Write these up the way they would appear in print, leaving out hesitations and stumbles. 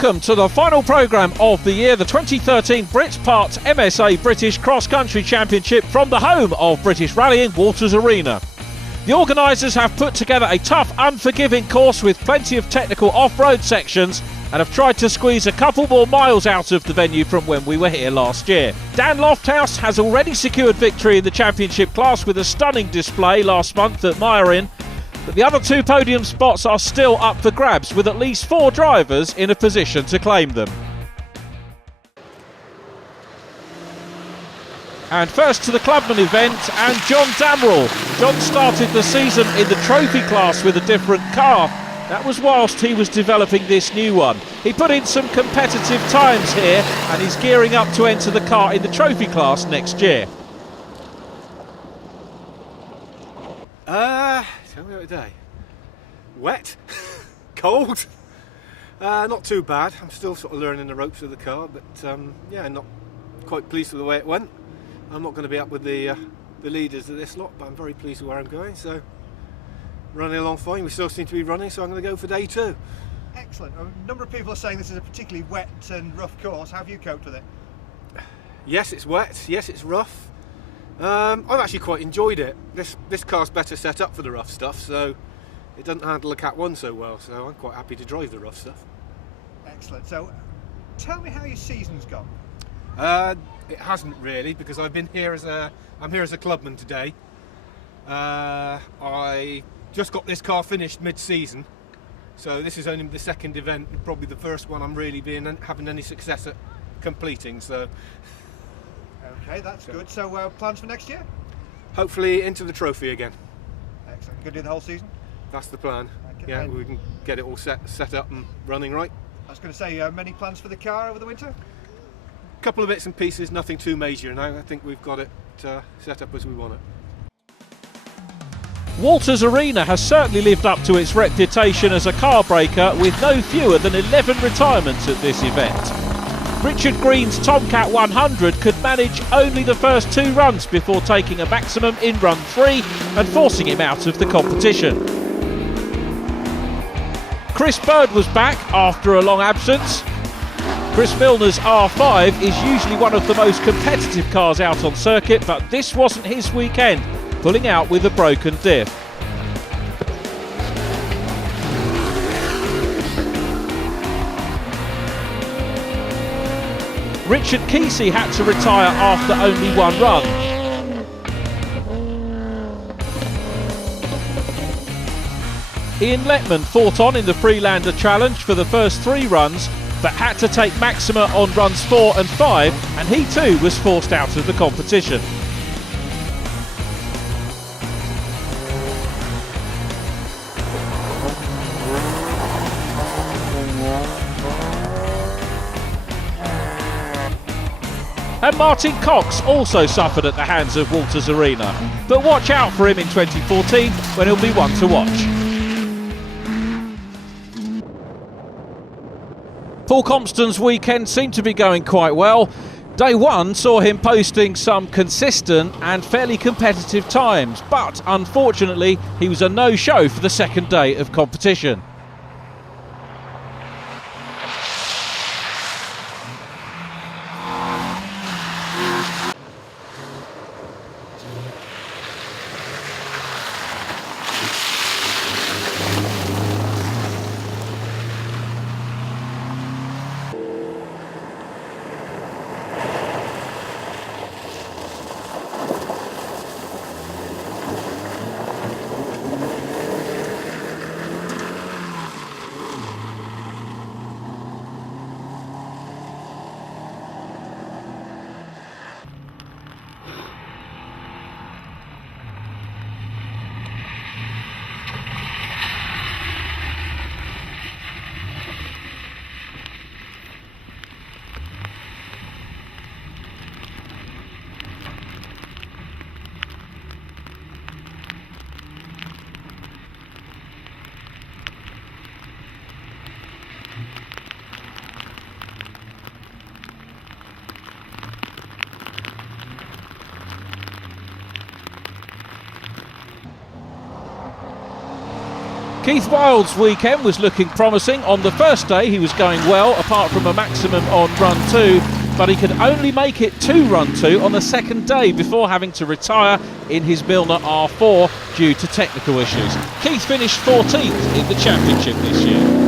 Welcome to the final programme of the year, the 2013 Brits Parts MSA British Cross Country Championship from the home of British rallying, Walters Arena. The organisers have put together a tough, unforgiving course with plenty of technical off-road sections and have tried to squeeze a couple more miles out of the venue from when we were here last year. Dan Lofthouse has already secured victory in the championship class with a stunning display last month at Meyrin. But the other two podium spots are still up for grabs, with at least 4 drivers in a position to claim them. And first to the Clubman event, and John Damrell. John started the season in the trophy class with a different car. That was whilst he was developing this new one. He put in some competitive times here and is gearing up to enter the car in the trophy class next year. Tell me about the day. Wet, cold, not too bad. I'm still sort of learning the ropes of the car, but yeah, not quite pleased with the way it went. I'm not going to be up with the leaders of this lot, but I'm very pleased with where I'm going. So running along fine. We still seem to be running, so I'm going to go for day 2. Excellent. A number of people are saying this is a particularly wet and rough course. How have you coped with it? Yes, it's wet. Yes, it's rough. I've actually quite enjoyed it. This car's better set up for the rough stuff, so it doesn't handle the Cat 1 so well, so I'm quite happy to drive the rough stuff. Excellent. So tell me how your season's gone. It hasn't really, because I'm here as a clubman today. I just got this car finished mid-season, so this is only the second event, and probably the first one I'm really having any success at completing. So okay, that's good. So plans for next year? Hopefully into the trophy again. Excellent. Good to do the whole season? That's the plan. Okay. Yeah, we can get it all set up and running right. I was going to say, many plans for the car over the winter? A couple of bits and pieces, nothing too major now. I think we've got it set up as we want it. Walters Arena has certainly lived up to its reputation as a car breaker, with no fewer than 11 retirements at this event. Richard Green's Tomcat 100 could manage only the first 2 runs before taking a maximum in run 3 and forcing him out of the competition. Chris Bird was back after a long absence. Chris Milner's R5 is usually one of the most competitive cars out on circuit, but this wasn't his weekend, pulling out with a broken diff. Richard Kesey had to retire after only 1 run. Ian Letman fought on in the Freelander Challenge for the first 3 runs, but had to take Maxima on runs 4 and 5, and he too was forced out of the competition. And Martin Cox also suffered at the hands of Walters Arena, but watch out for him in 2014 when he'll be one to watch. Paul Compston's weekend seemed to be going quite well. Day 1 saw him posting some consistent and fairly competitive times, but unfortunately he was a no-show for the second day of competition. Keith Wild's weekend was looking promising. On the first day he was going well, apart from a maximum on run 2, but he could only make it to run 2 on the second day before having to retire in his Milner R4 due to technical issues. Keith finished 14th in the championship this year.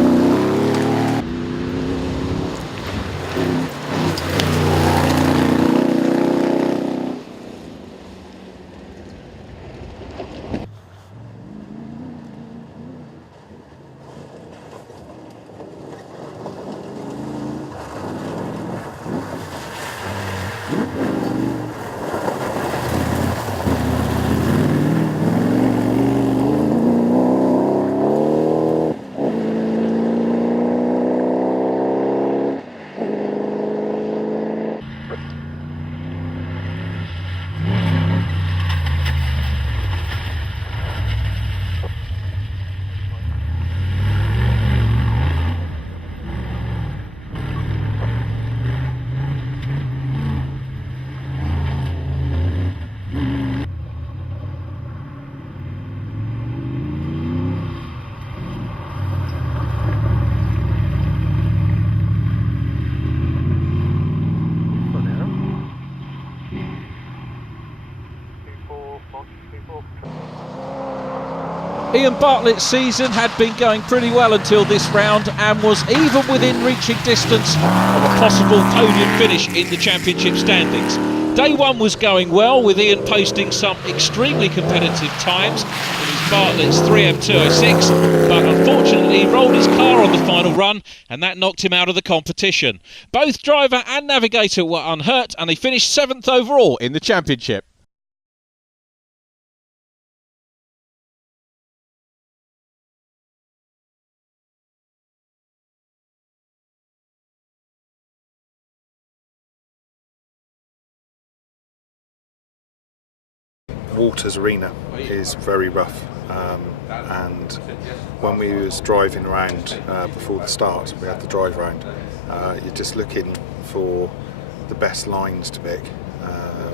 Ian Bartlett's season had been going pretty well until this round and was even within reaching distance of a possible podium finish in the championship standings. Day 1 was going well, with Ian posting some extremely competitive times in his Bartlett's 3M206, but unfortunately he rolled his car on the final run and that knocked him out of the competition. Both driver and navigator were unhurt and they finished 7th overall in the championship. Waters Arena is very rough, and when we was driving around before the start, we had the drive round, you're just looking for the best lines to pick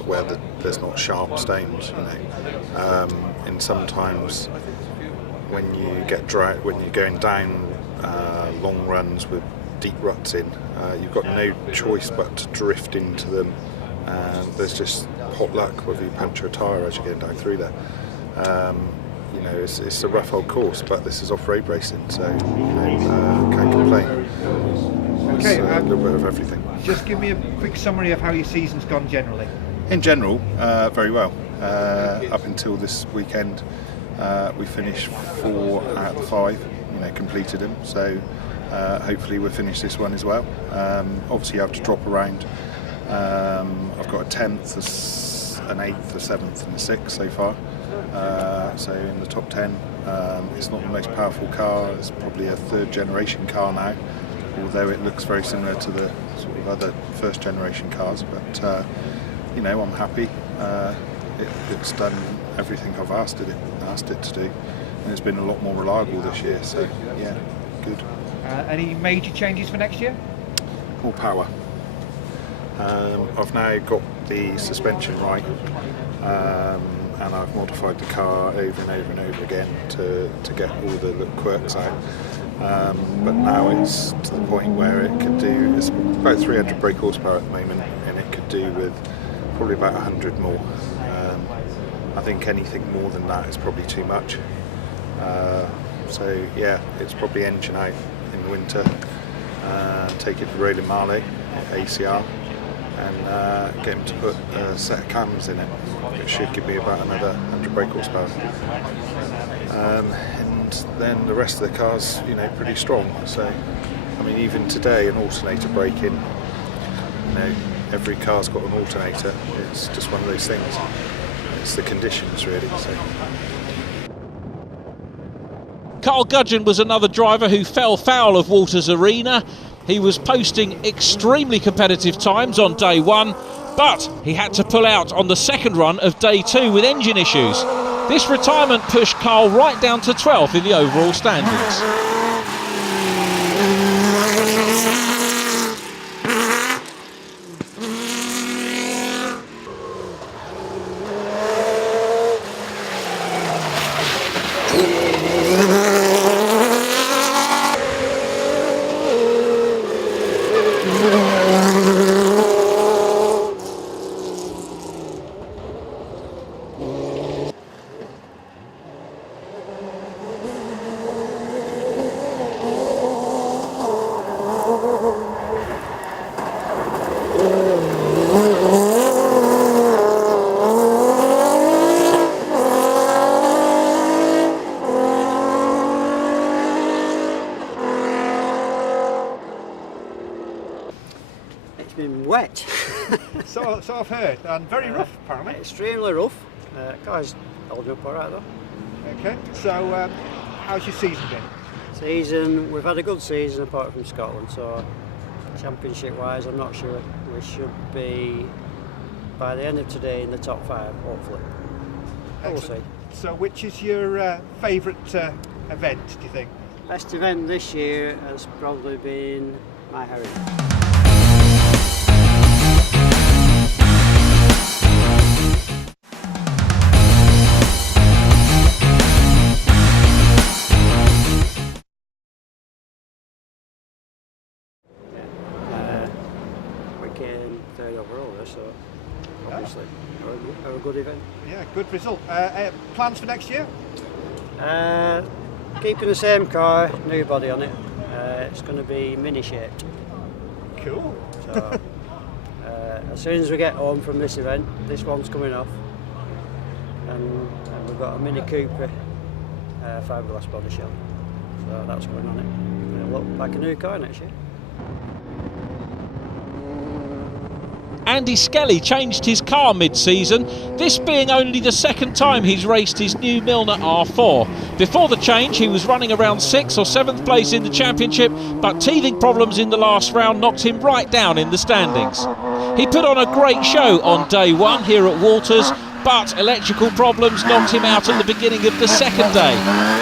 where there's not sharp stones, you know. And sometimes when you get when you're going down long runs with deep ruts in, you've got no choice but to drift into them. There's just hot luck whether you puncture a tyre as you're getting down through there. You know, it's a rough old course, but this is off-road racing, so you know, can't complain. Okay, a little bit of everything. Just give me a quick summary of how your season's gone generally. In general, very well. Up until this weekend, we finished 4 out of 5. You know, completed them. So hopefully we'll finish this one as well. Obviously, you have to drop around. I've got a 10th, an 8th, a 7th and a 6th so far, so in the top 10. It's not the most powerful car, it's probably a 3rd generation car now, although it looks very similar to the sort of other 1st generation cars, but you know, I'm happy. It's done everything I've asked it to do, and it's been a lot more reliable this year, so yeah, good. Any major changes for next year? More power. I've now got the suspension right, and I've modified the car over and over and over again to get all the little quirks out. But now it's to the point where it could do, it's about 300 brake horsepower at the moment, and it could do with probably about 100 more. I think anything more than that is probably too much. So yeah, it's probably engine out in the winter, take it to Roland Marley, ACR, and get him to put a set of cams in it. It should give me about another 100 brake horsepower. And then the rest of the car's, you know, pretty strong. So, I mean, even today, an alternator braking, you know, every car's got an alternator. It's just one of those things. It's the conditions, really. So. Carl Gudgeon was another driver who fell foul of Waters Arena. He was posting extremely competitive times on day 1, but he had to pull out on the second run of day 2 with engine issues. This retirement pushed Carl right down to 12th in the overall standings. wet. So I've heard, and very rough apparently. Extremely rough. Car's holding up alright though. Okay, so how's your season been? Season, we've had a good season apart from Scotland, so championship wise I'm not sure. We should be by the end of today in the top 5 hopefully. We'll see. So which is your favourite event, do you think? Best event this year has probably been my Herring. We came 3rd overall there, so obviously a good event. Yeah, good result. Plans for next year? Keeping the same car, new body on it. It's going to be mini shaped. Cool. So as soon as we get home from this event, this one's coming off, and we've got a Mini Cooper fiberglass body shell. So that's going on it. It'll look like a new car next year. Andy Skelly changed his car mid-season, this being only the 2nd time he's raced his new Milner R4. Before the change he was running around 6th or 7th place in the championship, but teething problems in the last round knocked him right down in the standings. He put on a great show on day 1 here at Walters, but electrical problems knocked him out at the beginning of the 2nd day.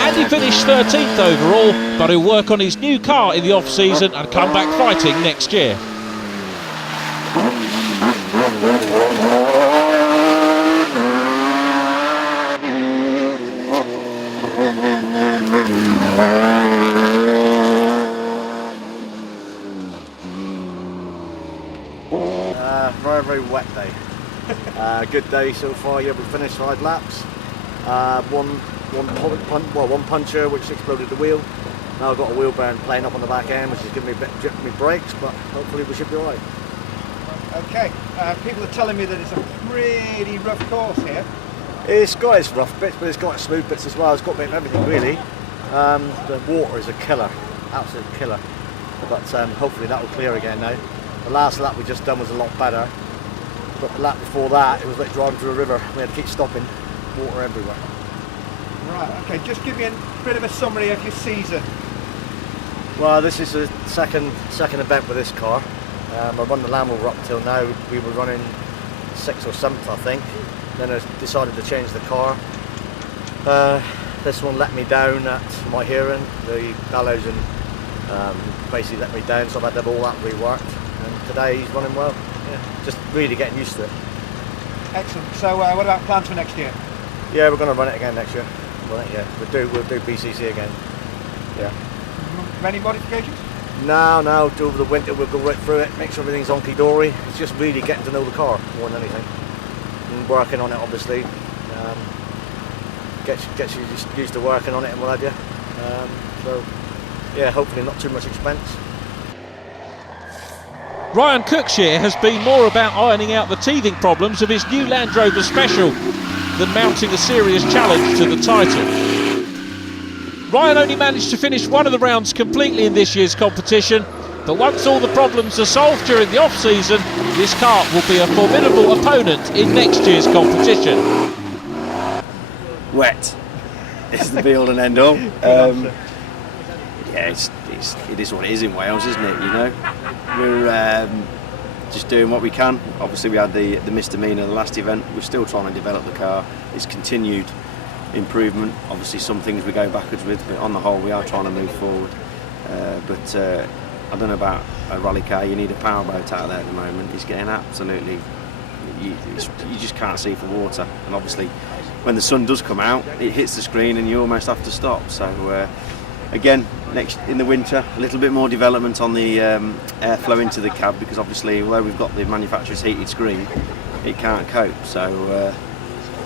Andy finished 13th overall, but he'll work on his new car in the off-season and come back fighting next year. Very wet day. Good day so far. Yeah, we finished 5 laps. One puncture which exploded the wheel. Now I've got a wheel bearing playing up on the back end, which is giving me a bit of jip in my brakes, but hopefully we should be alright. Okay, people are telling me that it's a pretty rough course here. It's got its rough bits, but it's got its smooth bits as well. It's got a bit of everything really. The water is a killer, absolute killer. But hopefully that will clear again now. The last lap we just done was a lot better, but the lap before that it was like driving through a river. We had to keep stopping, water everywhere. Right, okay, just give me a bit of a summary of your season. Well, this is the second event with this car. I run the Land Rover up till now. We were running 6th or 7th, I think. Then I decided to change the car. This one let me down at my hearing. The bellows and basically let me down, so I've had to have all that reworked. And today he's running well. Yeah, just really getting used to it. Excellent. So what about plans for next year? Yeah, we're going to run it again next year. Yeah, we'll do BCC again. Yeah. Many modifications? No, over the winter we'll go right through it, make sure everything's honky-dory. It's just really getting to know the car more than anything. And working on it, obviously. Gets you used to working on it and what have you. So, yeah, hopefully not too much expense. Ryan Cook's year has been more about ironing out the teething problems of his new Land Rover Special than mounting a serious challenge to the title. Ryan only managed to finish one of the rounds completely in this year's competition, but once all the problems are solved during the off-season, this car will be a formidable opponent in next year's competition. Wet is the be all and end all. Yeah, it is what it is in Wales, isn't it? You know, we're just doing what we can. Obviously, we had the misdemeanor the last event. We're still trying to develop the car. It's continued improvement. Obviously, some things we go backwards with, but on the whole, we are trying to move forward. But I don't know about a rally car. You need a powerboat out there at the moment. It's getting absolutely. You just can't see for water, and obviously, when the sun does come out, it hits the screen, and you almost have to stop. So. Again, next in the winter, a little bit more development on the airflow into the cab, because obviously, although we've got the manufacturer's heated screen, it can't cope. So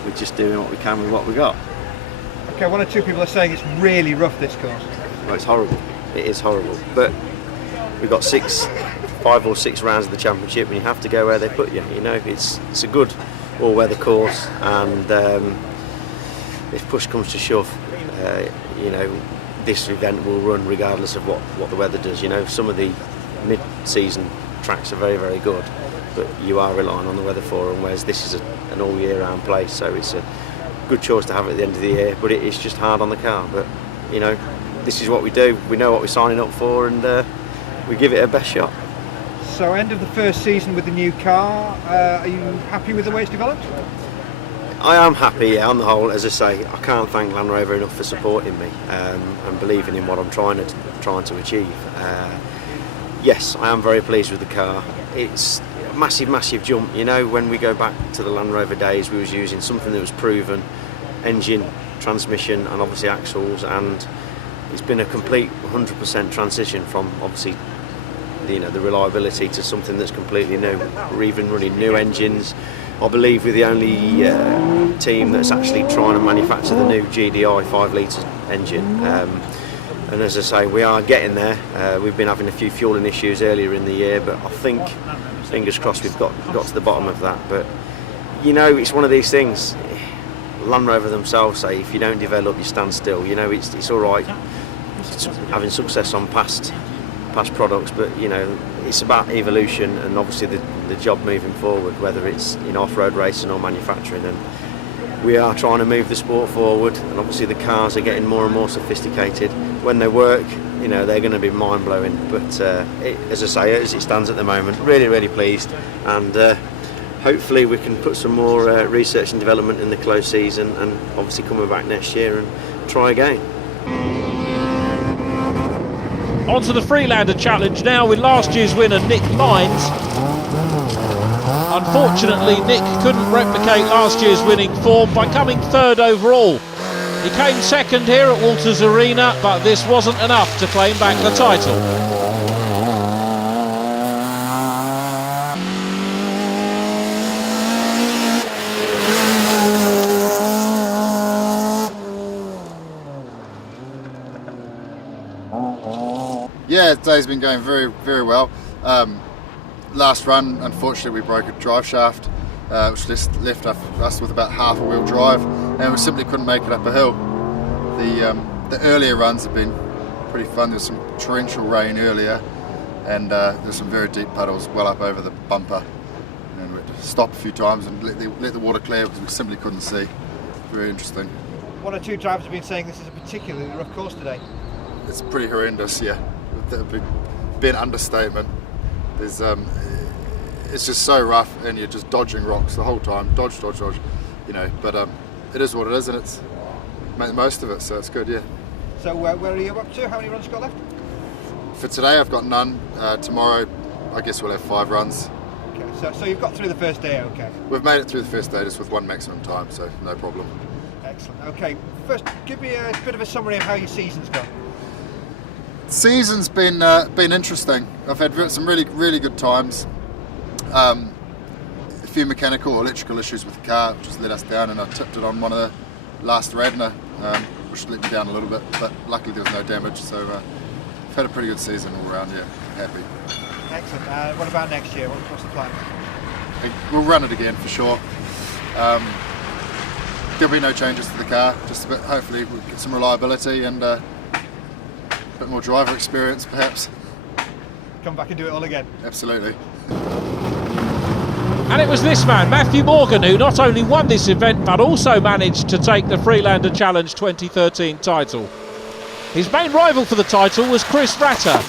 we're just doing what we can with what we got. Okay, one or two people are saying it's really rough, this course. Well, it's horrible. It is horrible. But we've got 5 or 6 rounds of the championship, and you have to go where they put you. You know, it's a good all-weather course, and if push comes to shove, you know. This event will run regardless of what the weather does. You know, some of the mid-season tracks are very, very good, but you are relying on the weather for them, whereas this is an all year round place, so it's a good choice to have at the end of the year, but it is just hard on the car. But you know, this is what we do, we know what we're signing up for, and we give it our best shot. So end of the first season with the new car, are you happy with the way it's developed? I am happy, yeah, on the whole. As I say, I can't thank Land Rover enough for supporting me and believing in what I'm trying to achieve. Yes, I am very pleased with the car. It's a massive jump. You know, when we go back to the Land Rover days, we was using something that was proven, engine, transmission, and obviously axles, and it's been a complete 100% transition from obviously the reliability to something that's completely new. We're even running new engines. I believe we're the only team that's actually trying to manufacture the new GDI 5 litre engine. And as I say, we are getting there. We've been having a few fueling issues earlier in the year, but I think, fingers crossed, we've got to the bottom of that. But you know, it's one of these things. Land Rover themselves say, if you don't develop, you stand still. You know, it's all right having success on past products, but you know, it's about evolution and obviously the job moving forward, whether it's off-road racing or manufacturing. And we are trying to move the sport forward, and obviously the cars are getting more and more sophisticated. When they work, they're going to be mind-blowing. But as I say, as it stands at the moment, really pleased, and hopefully we can put some more research and development in the close season, and obviously coming back next year and try again. On to the Freelander Challenge now with last year's winner Nick Lines. Unfortunately, Nick couldn't replicate last year's winning form by coming third overall. He came second here at Walters Arena, but this wasn't enough to claim back the title. Yeah, today's been going very well. Last run, unfortunately, we broke a drive shaft, which left us with about half a wheel drive, and we simply couldn't make it up a hill. The earlier runs have been pretty fun. There was some torrential rain earlier, and there's some very deep puddles well up over the bumper, and we had to stop a few times and let the water clear because we simply couldn't see. Very interesting. One or two drivers have been saying this is a particularly rough course today. It's pretty horrendous, yeah. That would be an understatement. There's it's just so rough, and you're just dodging rocks the whole time. Dodge. But it is what it is, and it's make the most of it. So it's good, yeah. So where are you up to? How many runs you got left? For today, I've got none. Tomorrow, I guess we'll have 5 runs. Okay. So you've got through the first day, okay? We've made it through the first day just with one maximum time, so no problem. Excellent. Okay. First, give me a bit of a summary of how your season's gone. Season's been interesting. I've had some really good times. A few mechanical or electrical issues with the car, which has let us down, and I tipped it on one of the last Radner, which let me down a little bit, but luckily there was no damage, so I've had a pretty good season all around, yeah, happy. Excellent. What about next year? What's the plan? We'll run it again for sure. There'll be no changes to the car, just a bit, hopefully we'll get some reliability and a bit more driver experience perhaps. Come back and do it all again. Absolutely. And it was this man, Matthew Morgan, who not only won this event but also managed to take the Freelander Challenge 2013 title. His main rival for the title was Chris Ratter,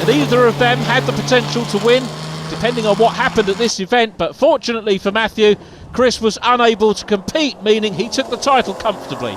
and either of them had the potential to win depending on what happened at this event, but fortunately for Matthew, Chris was unable to compete, meaning he took the title comfortably.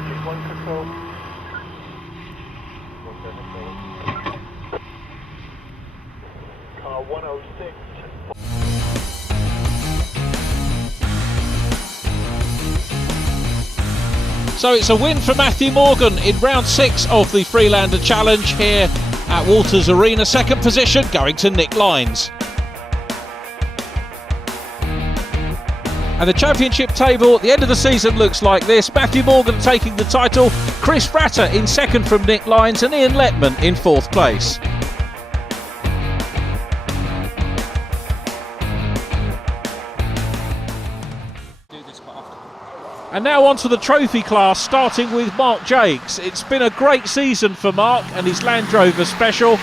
Magic 1 control. Car 106. So it's a win for Matthew Morgan in round 6 of the Freelander Challenge here at Walters Arena. Second position going to Nick Lines. And the championship table at the end of the season looks like this. Matthew Morgan taking the title, Chris Fratter in second from Nick Lines, and Ian Letman in 4th place. And now on to the trophy class, starting with Mark Jakes. It's been a great season for Mark and his Land Rover Special.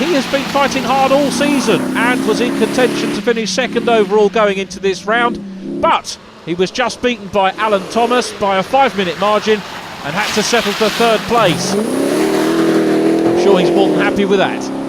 He has been fighting hard all season and was in contention to finish second overall going into this round, but he was just beaten by Alan Thomas by a 5-minute margin and had to settle for 3rd place. I'm sure he's more than happy with that.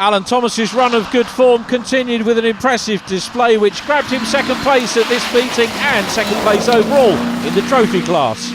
Alan Thomas's run of good form continued with an impressive display which grabbed him 2nd place at this meeting and 2nd place overall in the trophy class.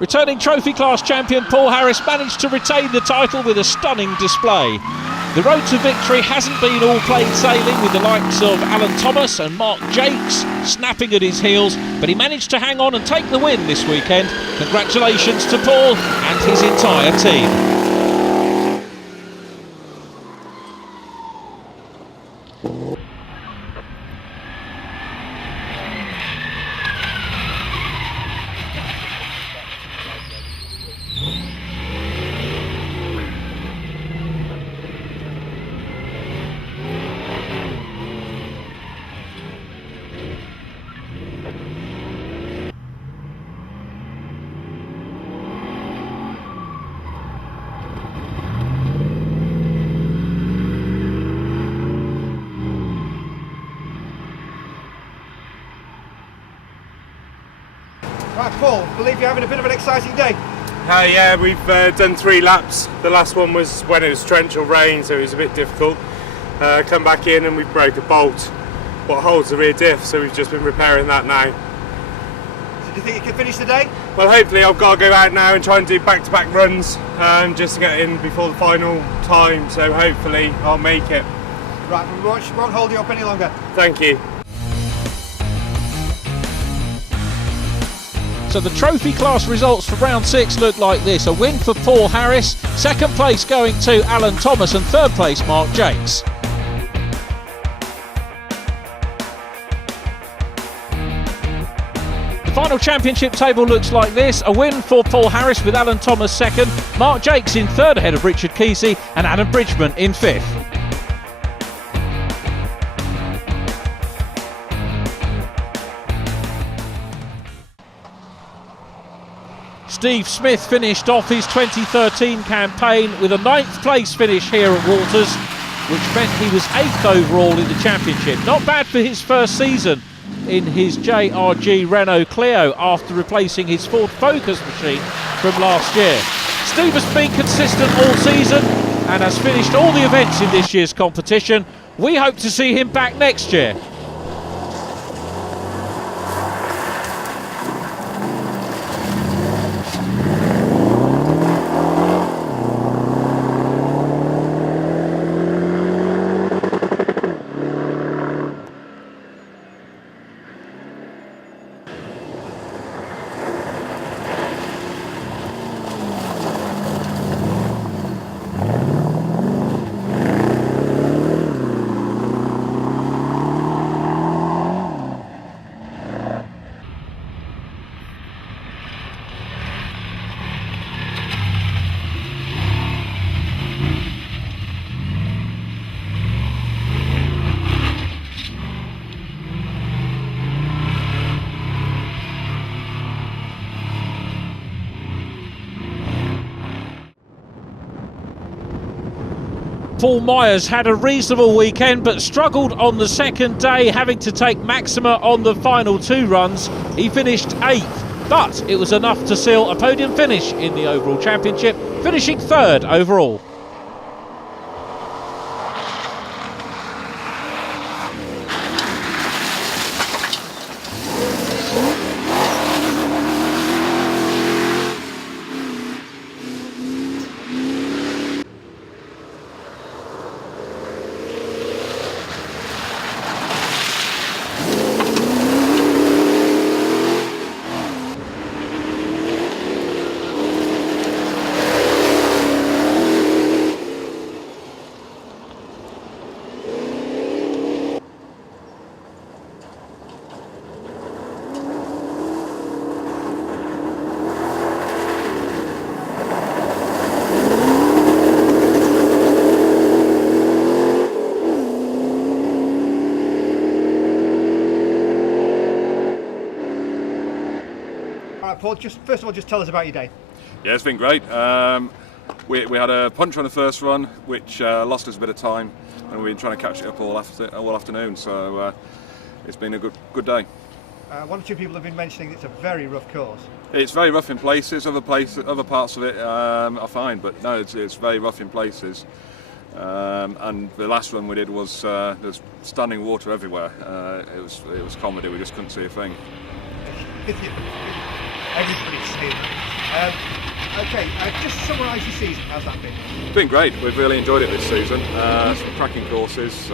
Returning trophy class champion Paul Harris managed to retain the title with a stunning display. The road to victory hasn't been all plain sailing with the likes of Alan Thomas and Mark Jakes snapping at his heels, but he managed to hang on and take the win this weekend. Congratulations to Paul and his entire team. Paul, I believe you're having a bit of an exciting day. Yeah, we've done 3 laps. The last one was when it was torrential rain, so it was a bit difficult. Come back in and we broke a bolt what holds the rear diff, so we've just been repairing that now. So do you think you can finish the day? Well, hopefully I've got to go out now and try and do back-to-back runs just to get in before the final time, so hopefully I'll make it. Right, we won't hold you up any longer. Thank you. So the trophy class results for round 6 look like this. A win for Paul Harris, second place going to Alan Thomas and third place Mark Jakes. The final championship table looks like this. A win for Paul Harris with Alan Thomas second, Mark Jakes in third ahead of Richard Kesey and Adam Bridgman in fifth. Steve Smith finished off his 2013 campaign with a 9th place finish here at Walters, which meant he was 8th overall in the championship. Not bad for his first season in his JRG Renault Clio after replacing his Ford Focus machine from last year. Steve has been consistent all season and has finished all the events in this year's competition. We hope to see him back next year. Paul Myers had a reasonable weekend but struggled on the second day, having to take Maxima on the final 2 runs. He finished 8th, but it was enough to seal a podium finish in the overall championship, finishing 3rd overall. Paul, first of all, just tell us about your day. Yeah, it's been great. We had a punch on the first run, which lost us a bit of time, and we've been trying to catch it up all afternoon. So it's been a good day. One or two people have been mentioning it's a very rough course. It's very rough in places. Other parts of it are fine, but no, it's very rough in places. And the last run we did was there's standing water everywhere. It was comedy. We just couldn't see a thing. Everybody's seen that. Okay, just summarise your season. How's that been? It's been great. We've really enjoyed it this season. Some cracking courses.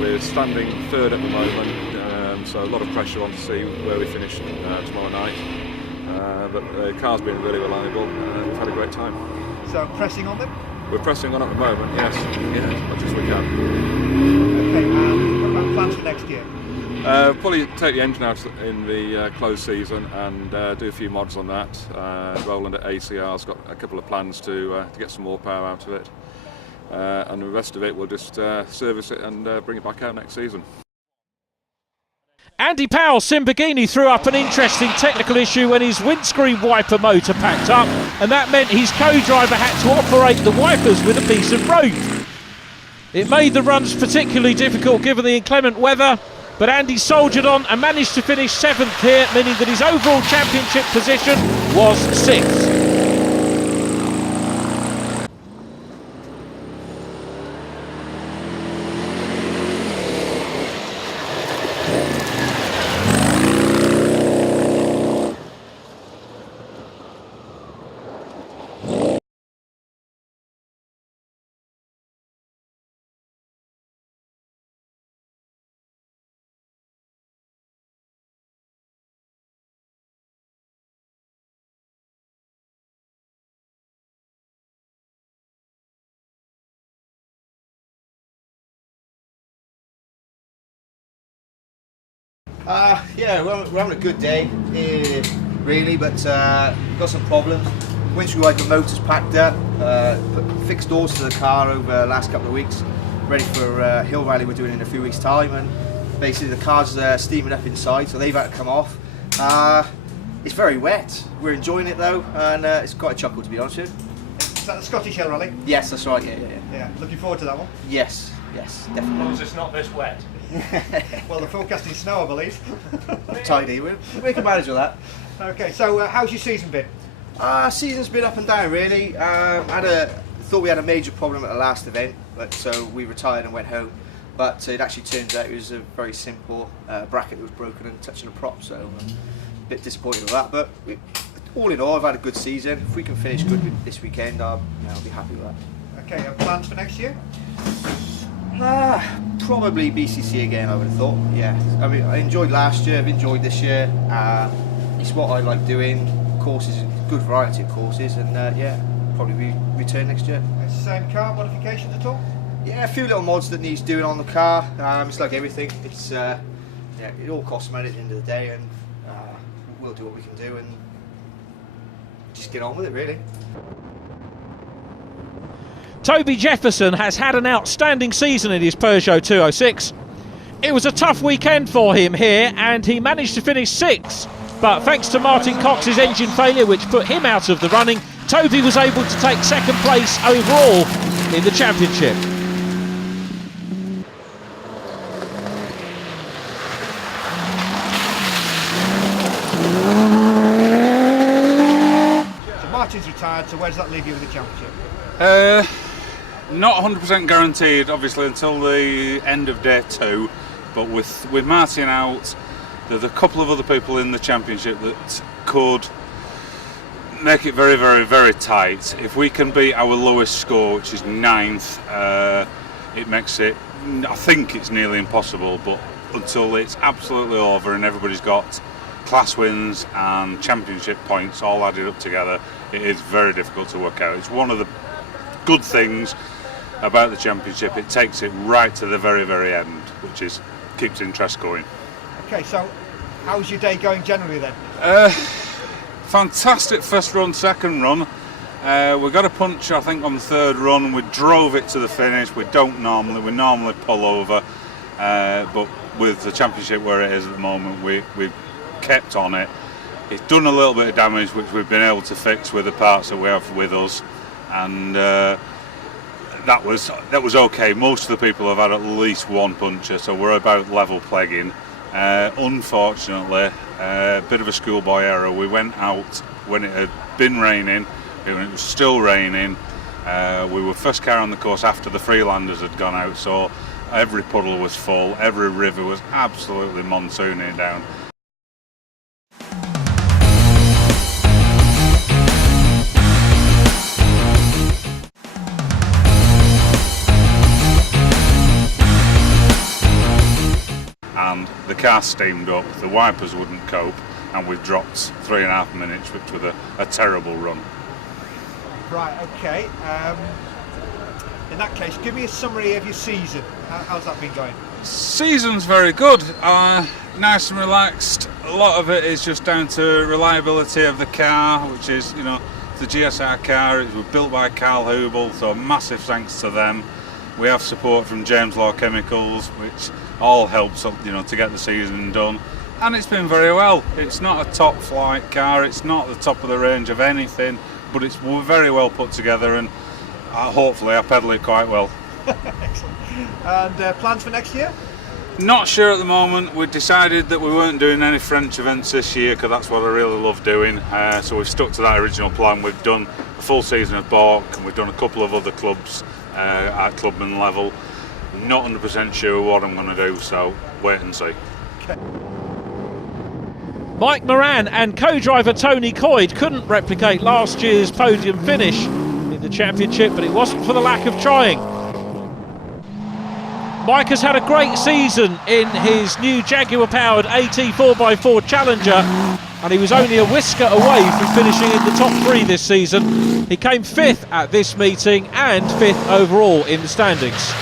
We're standing 3rd at the moment, so a lot of pressure on to see where we finish tomorrow night. But the car's been really reliable. We've had a great time. So pressing on them? We're pressing on at the moment, yes. Yeah, as much as we can. Okay, and what about plans for next year? Probably take the engine out in the closed season and do a few mods on that. Roland at ACR's got a couple of plans to get some more power out of it. And the rest of it we'll just service it and bring it back out next season. Andy Powell's Lamborghini threw up an interesting technical issue when his windscreen wiper motor packed up, and that meant his co-driver had to operate the wipers with a piece of rope. It made the runs particularly difficult given the inclement weather, But Andy soldiered on and managed to finish 7th here, meaning that his overall championship position was 6th. Yeah, we're having a good day, really, but we've got some problems. Windscreen wiper motor's packed up, put fixed doors to the car over the last couple of weeks, ready for a hill rally we're doing in a few weeks' time, and basically the car's steaming up inside, so they've had to come off. It's very wet. We're enjoying it though, and it's quite a chuckle, to be honest with you. Is that the Scottish Hill Rally? Yes, that's right, yeah. Yeah, looking forward to that one. Yes, definitely. As long as it's not this wet. Well, they're forecasting snow, I believe. Tidy, we can manage with that. Okay, so how's your season been? Season's been up and down really. Thought we had a major problem at the last event, but so we retired and went home. But it actually turns out it was a very simple bracket that was broken and touching a prop, so a bit disappointed with that. But all in all, I've had a good season. If we can finish good this weekend, I'll be happy with that. Okay, plans for next year? Probably BCCC again, I would have thought. Yeah, I mean, I enjoyed last year. I've enjoyed this year. It's what I like doing. Courses, good variety of courses, and yeah, probably return next year. Same car modifications at all? Yeah, a few little mods that needs doing on the car. It's like everything. It's yeah, it all costs money at the end of the day, and we'll do what we can do and just get on with it, really. Toby Jefferson has had an outstanding season in his Peugeot 206. It was a tough weekend for him here, and he managed to finish 6th. But thanks to Martin Cox's engine failure, which put him out of the running, Toby was able to take 2nd place overall in the championship. So Martin's retired, so where does that leave you with the championship? Not 100% guaranteed, obviously, until the end of day 2. But with Martin out, there's a couple of other people in the championship that could make it very, very, very tight. If we can beat our lowest score, which is 9th, it makes it, I think it's nearly impossible, but until it's absolutely over and everybody's got class wins and championship points all added up together, it is very difficult to work out. It's one of the good things about the championship. It takes it right to the very, very end, which keeps interest going. Okay, so how's your day going generally then? Fantastic first run, second run. We got a punch, I think, on the 3rd run. We drove it to the finish. We normally pull over, but with the championship where it is at the moment, we've kept on it. It's done a little bit of damage, which we've been able to fix with the parts that we have with us, and that was okay. Most of the people have had at least one puncture, so we're about level pegging. Unfortunately, a bit of a schoolboy error. We went out when it had been raining, when it was still raining. We were first car on the course after the Freelanders had gone out, so every puddle was full, every river was absolutely monsooning down. And the car steamed up, the wipers wouldn't cope, and we dropped 3.5 minutes, which was a terrible run. Right, okay. In that case, give me a summary of your season. How's that been going? Season's very good. Nice and relaxed. A lot of it is just down to reliability of the car, which is, the GSR car. It was built by Carl Hubel, so massive thanks to them. We have support from James Law Chemicals, which all helps, to get the season done. And it's been very well. It's not a top flight car, it's not the top of the range of anything, but it's very well put together, and hopefully I pedal it quite well. Excellent. And plans for next year? Not sure at the moment. We decided that we weren't doing any French events this year because that's what I really love doing. So we've stuck to that original plan. We've done a full season of Bork and we've done a couple of other clubs at Clubman level. Not 100% sure what I'm going to do, so wait and see. Mike Moran and co-driver Tony Coyd couldn't replicate last year's podium finish in the championship, but it wasn't for the lack of trying. Mike has had a great season in his new Jaguar-powered AT 4x4 Challenger, and he was only a whisker away from finishing in the top 3 this season. He came 5th at this meeting and 5th overall in the standings.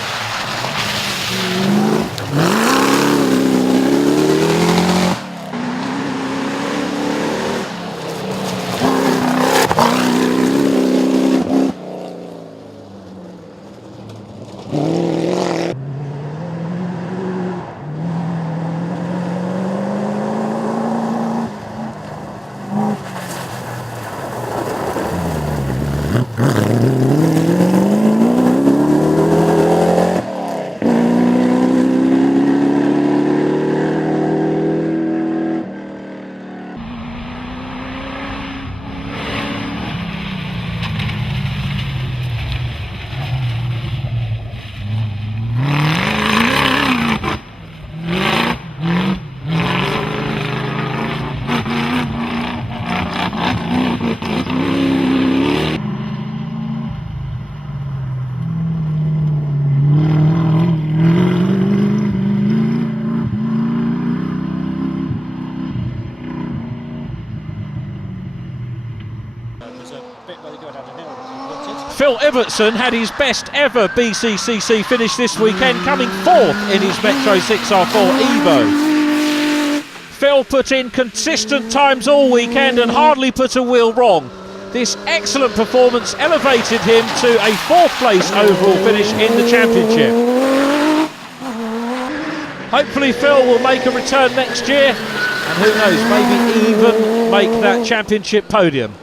Phil Evertson had his best ever BCCC finish this weekend, coming 4th in his Metro 6R4 Evo. Phil put in consistent times all weekend and hardly put a wheel wrong. This excellent performance elevated him to a 4th place overall finish in the championship. Hopefully Phil will make a return next year, and who knows, maybe even make that championship podium.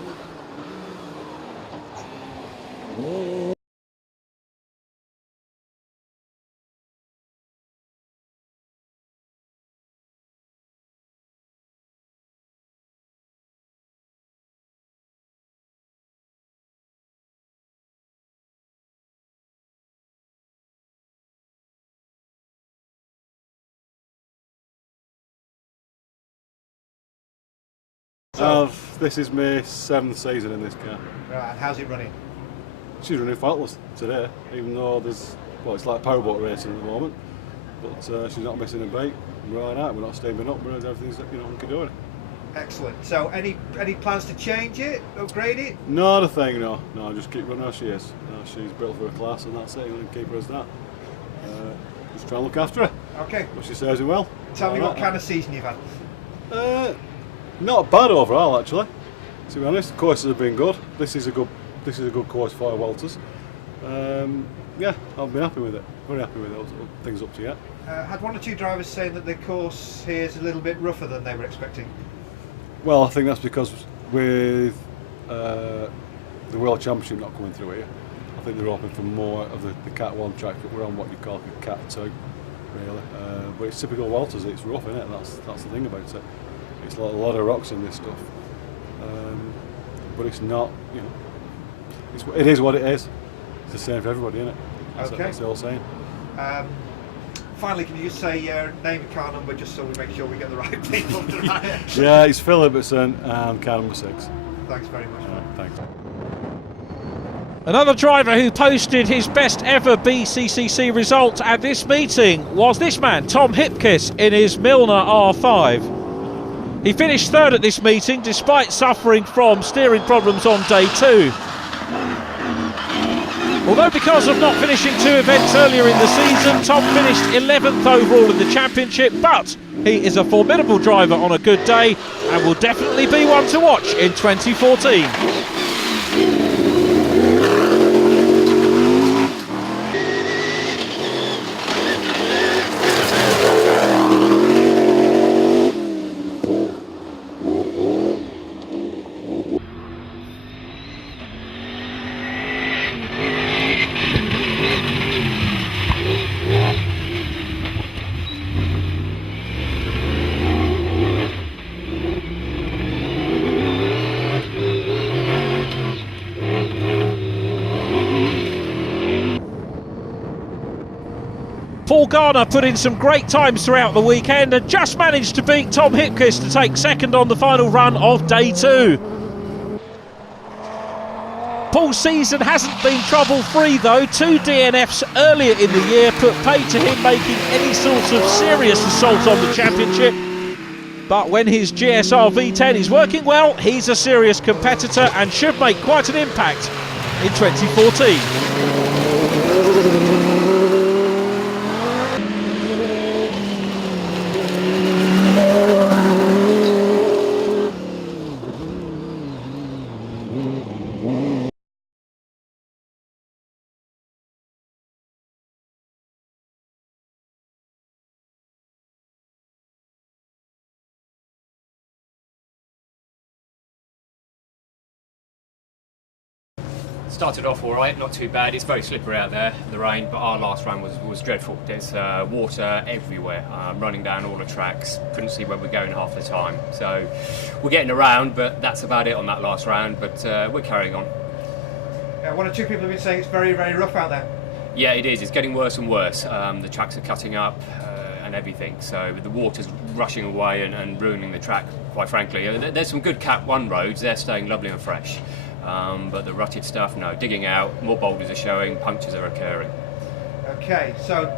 This is my 7th season in this car. Right, and how's it running? She's running faultless today, even though there's, well, it's like powerboat racing at the moment, but she's not missing a beat. We're right out, we're not steaming up, but everything's, you know, hunky dory. Excellent. So any plans to change it, upgrade it? Not a thing, no. Just keep running as she is. She's built for a class and that's it, and keep her as that. Just try and look after her. Okay. What she serves him well. Tell me what kind of season you've had. Not bad overall, actually. To be honest, the courses have been good. This is a good course for Walters. Yeah, I've been happy with it. Very happy with it. Things up to yet. Had 1 or 2 drivers saying that the course here is a little bit rougher than they were expecting. Well, I think that's because with the World Championship not coming through here, I think they're hoping for more of the Cat 1 track, but we're on what you call Cat 2, really. But it's typical Walters. It's rough, isn't it? That's the thing about it. It's a lot of rocks in this stuff, but it's not, you know, it is what it is. It's the same for everybody, isn't it? That's the whole saying. Finally, can you just say your name and car number just so we make sure we get the right people? Yeah, it's Phil Evertson and car number 6. Thanks very much. Thanks. Another driver who posted his best ever BCCC result at this meeting was this man, Tom Hipkiss, in his Milner R5. He finished 3rd at this meeting despite suffering from steering problems on day 2. Although because of not finishing 2 events earlier in the season, Tom finished 11th overall in the championship, but he is a formidable driver on a good day and will definitely be one to watch in 2014. Paul Garner put in some great times throughout the weekend and just managed to beat Tom Hipkiss to take second on the final run of day 2. Paul's season hasn't been trouble-free though. 2 DNFs earlier in the year put paid to him making any sort of serious assault on the championship. But when his GSR V10 is working well, he's a serious competitor and should make quite an impact in 2014. Started off all right, not too bad. It's very slippery out there, the rain, but our last run was dreadful. There's water everywhere, running down all the tracks. Couldn't see where we're going half the time. So we're getting around, but that's about it on that last round, but we're carrying on. One or two people have been saying it's very, very rough out there. Yeah, it is. It's getting worse and worse. The tracks are cutting up and everything, so the water's rushing away and ruining the track, quite frankly. There's some good Cat 1 roads, they're staying lovely and fresh. But the rutted stuff, no, digging out, more boulders are showing, punctures are occurring. Okay, so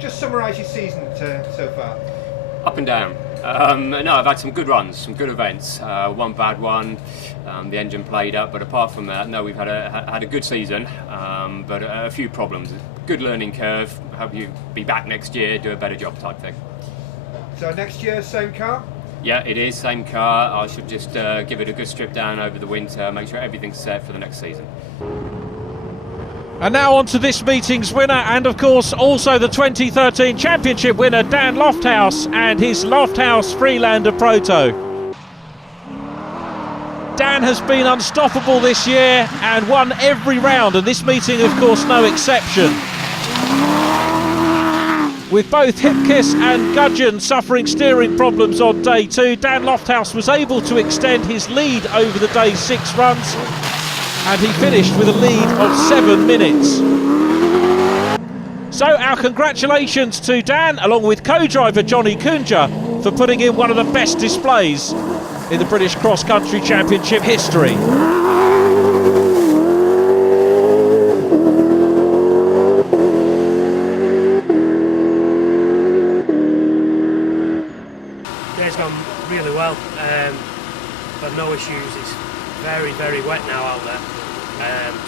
just summarise your season so far. Up and down. No, I've had some good runs, some good events. One bad one, the engine played up, but apart from that, no, we've had a good season, but a few problems. Good learning curve, hope you be back next year, do a better job type thing. So next year, same car? Yeah, it is, same car. I should just give it a good strip down over the winter, make sure everything's set for the next season. And now on to this meeting's winner and of course also the 2013 championship winner Dan Lofthouse and his Lofthouse Freelander Proto. Dan has been unstoppable this year and won every round, and this meeting of course no exception. With both Hipkiss and Gudgeon suffering steering problems on day 2, Dan Lofthouse was able to extend his lead over the day's 6 runs, and he finished with a lead of 7 minutes. So our congratulations to Dan, along with co-driver Johnny Kunja, for putting in one of the best displays in the British Cross Country Championship history. Really well, but no issues. It's very, very wet now out there,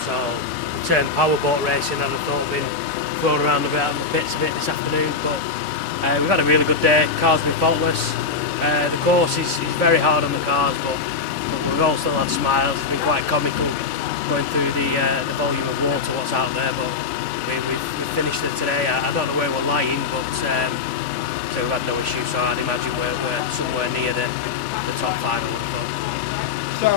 so we turned powerboat racing and I thought I've been thrown around a bit this afternoon, but we've had a really good day. Car's been faultless. The course is very hard on the cars, but we've all still had smiles. It's been quite comical going through the volume of water what's out there, but we've finished it today. I don't know where we're lying, but so we've had no issues, so I'd imagine we're somewhere near the top 5. So,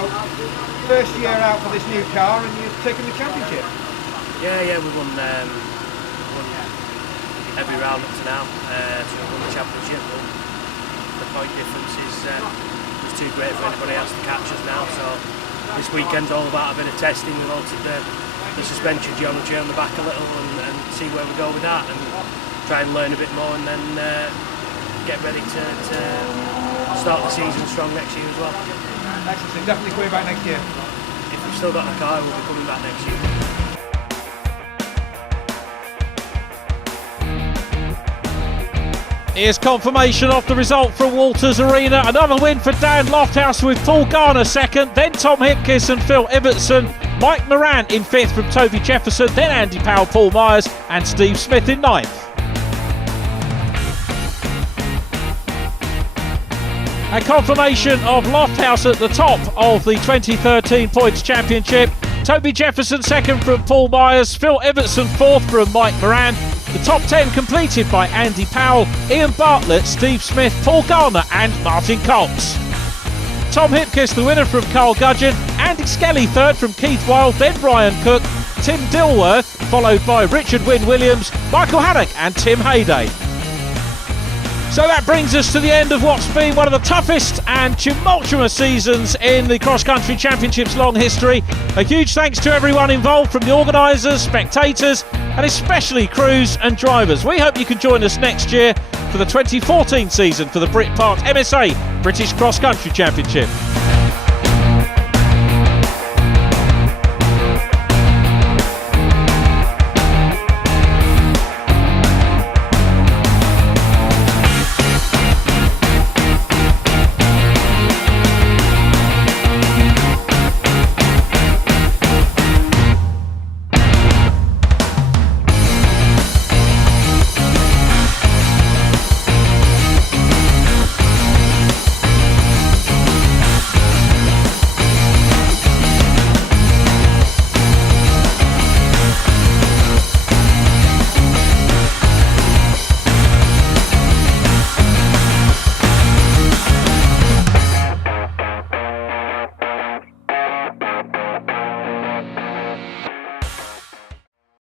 first year out for this new car and you've taken the championship? Yeah, we've won every round up to now, so we've won the championship, but the point difference is too great for anybody else to catch us now, so this weekend's all about a bit of testing. We've altered the suspension geometry on the back a little and see where we go with that, and try and learn a bit more, and then get ready to start the season strong next year as well. Excellent, so definitely coming back next year. If we've still got the car, we'll be coming back next year. Here's confirmation of the result from Walters Arena. Another win for Dan Lofthouse with Paul Garner second, then Tom Hipkiss and Phil Ibbotson. Mike Moran in 5th from Toby Jefferson, then Andy Powell, Paul Myers and Steve Smith in 9th. A confirmation of Lofthouse at the top of the 2013 Points Championship. Toby Jefferson second from Paul Myers, Phil Ibbotson 4th from Mike Moran. The top 10 completed by Andy Powell, Ian Bartlett, Steve Smith, Paul Garner and Martin Cox. Tom Hipkiss the winner from Carl Gudgeon, Andy Skelly 3rd from Keith Wilde, then Brian Cook, Tim Dilworth, followed by Richard Wynne Williams, Michael Haddock and Tim Hayday. So that brings us to the end of what's been one of the toughest and tumultuous seasons in the Cross Country Championship's long history. A huge thanks to everyone involved, from the organisers, spectators and especially crews and drivers. We hope you can join us next year for the 2014 season for the Brit Part MSA British Cross Country Championship.